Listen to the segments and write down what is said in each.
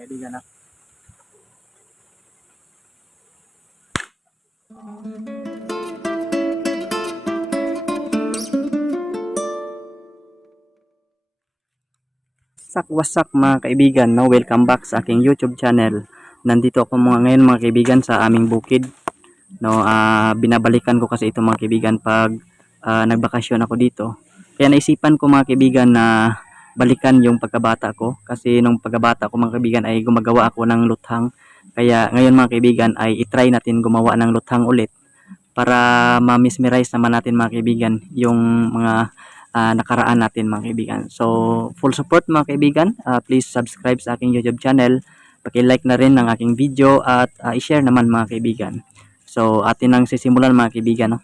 kaibigan. Wasak mga kaibigan, no? Welcome back sa aking YouTube channel. Nandito ako ngayon mga kaibigan sa aming bukid, no? Binabalikan ko kasi ito mga kaibigan pag nagbakasyon ako dito. Kaya naisipan ko mga kaibigan na balikan yung pagkabata ko, kasi nung pagkabata ko mga kaibigan ay gumagawa ako ng luthang. Kaya ngayon mga kaibigan ay itry natin gumawa ng luthang ulit para ma-mesmerize naman natin mga kaibigan yung mga nakaraan natin mga kaibigan. So full support mga kaibigan, please subscribe sa aking YouTube channel, paki-like na rin ng aking video at i-share naman mga kaibigan. So atin ang sisimulan mga kaibigan, no?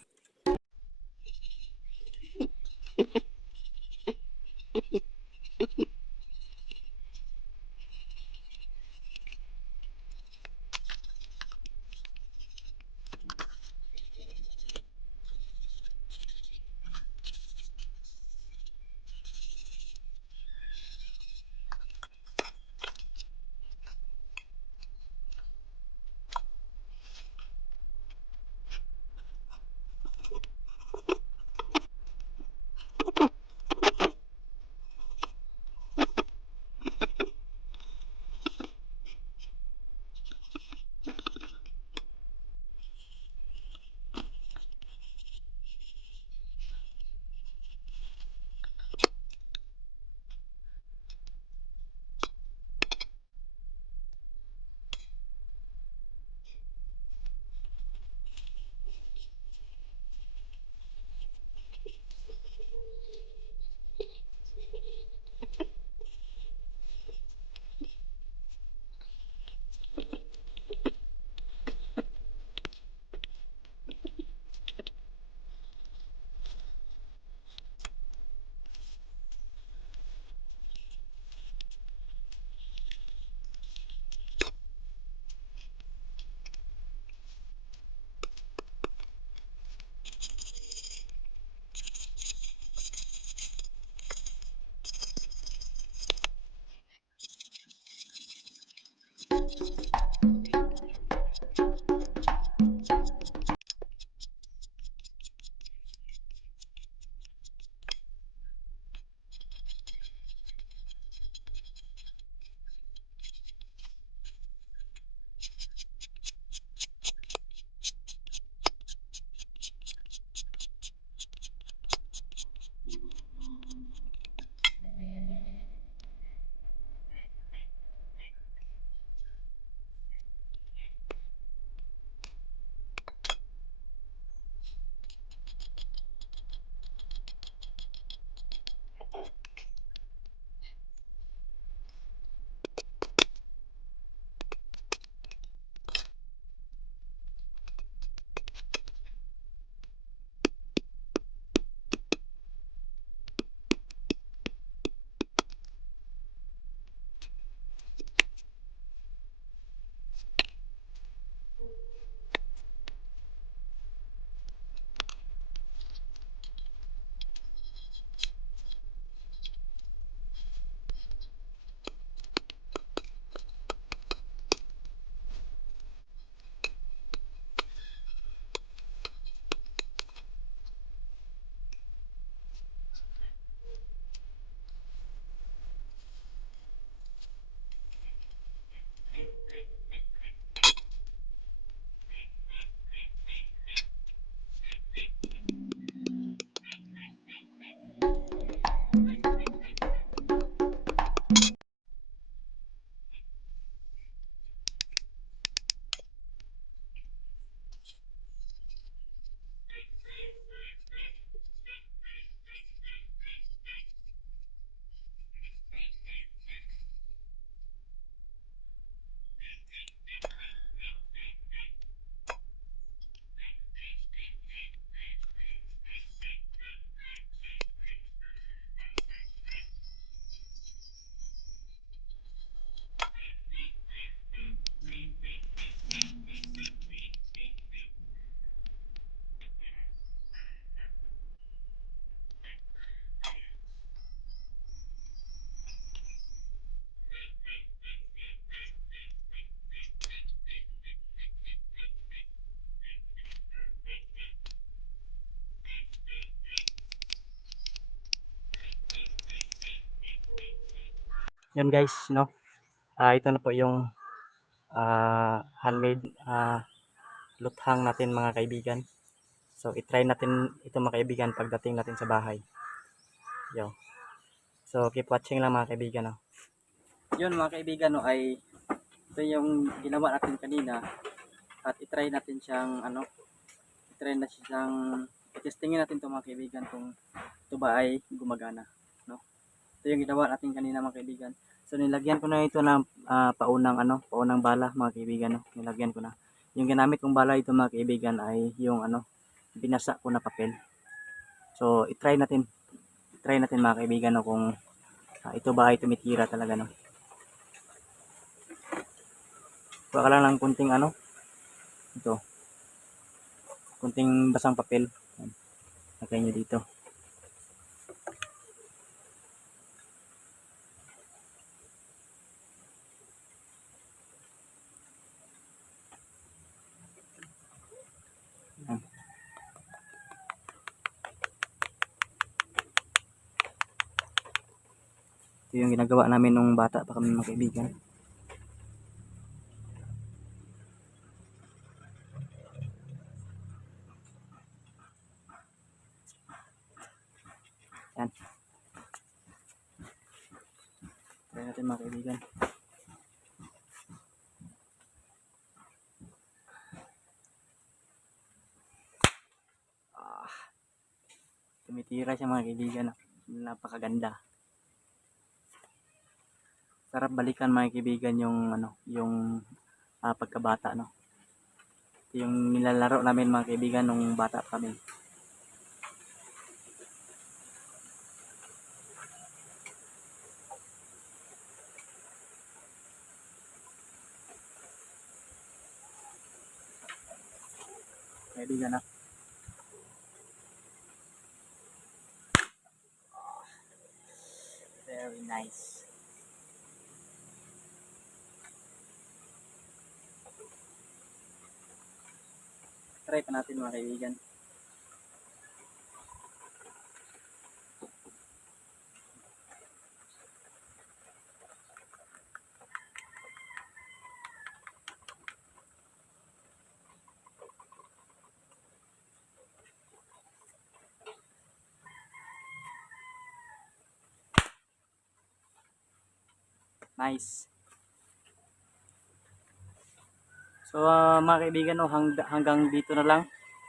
Yun guys, no? Ito na po yung handmade luthang natin mga kaibigan. So, itry natin ito mga kaibigan pagdating natin sa bahay. Yo. So, keep watching lang mga kaibigan. No? Yun mga kaibigan, no, ay ito yung ginawa natin kanina at itry natin siyang itry natin siyang itestingin natin ito mga kaibigan kung ito ba ay gumagana. No? Ito yung ginawa natin kanina mga kaibigan. So, nilagyan ko na ito ng paunang bala mga kaibigan. No? Nilagyan ko na. Yung ginamit kong bala ito mga kaibigan ay yung binasa ko na papel. So, itry natin mga kaibigan no, kung ito ba ay tumitira talaga no. Kuha ka lang ng kunting ito. Kunting basang papel. Lagay nyo dito. Ito yung ginagawa namin nung bata pa kami mga kaibigan. Yan. Try natin mga kaibigan. Tumitira siya mga kaibigan. Napakaganda. Sarap balikan mga kaibigan yung pagkabata no. Ito yung nilalaro namin mga kaibigan nung bata kami. Kaibigan na. Very nice. Try pa natin mga kaibigan. Nice. So mga kaibigan no, hanggang dito na lang.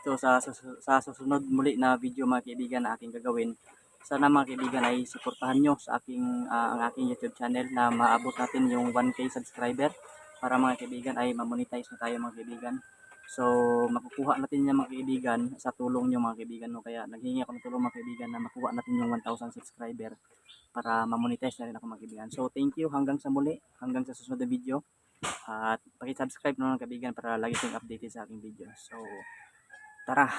So sa susunod muli na video mga kaibigan na aking gagawin. Sana mga kaibigan ay suportahan nyo sa ang aking YouTube channel na maabot natin yung 1K subscriber para mga kaibigan ay ma-monetize na tayo mga kaibigan. So makukuha natin yan mga kaibigan sa tulong nyo mga kaibigan no. Kaya naghingi ako ng tulong mga kaibigan na makuha natin yung 1,000 subscriber para ma-monetize na rin ako mga kaibigan. So thank you hanggang sa muli, hanggang sa susunod na video. At paki-subscribe na mga kaibigan para lagi kayong updated sa aking video. So tara!